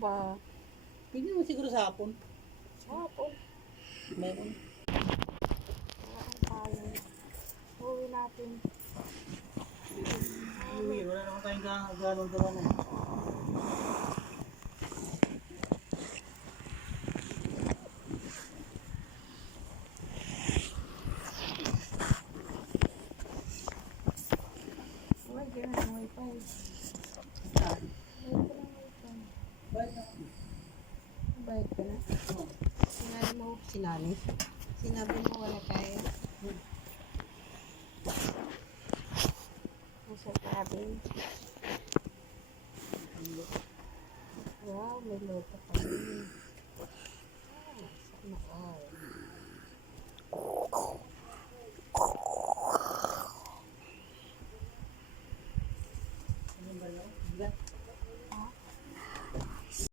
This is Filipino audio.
ba? Pwede mo siguro sa hapon. Hapon. Meron. Ang kain. Uwi natin. Uwi, wala naman tayong gano'n gawa na. Wala, ganyan ang wifi. Bayad na. Bayad ka na. Sinabi mo, sinabi mo wala tayo. Nasa sabi. Wow, may luto pa rin. Sana all.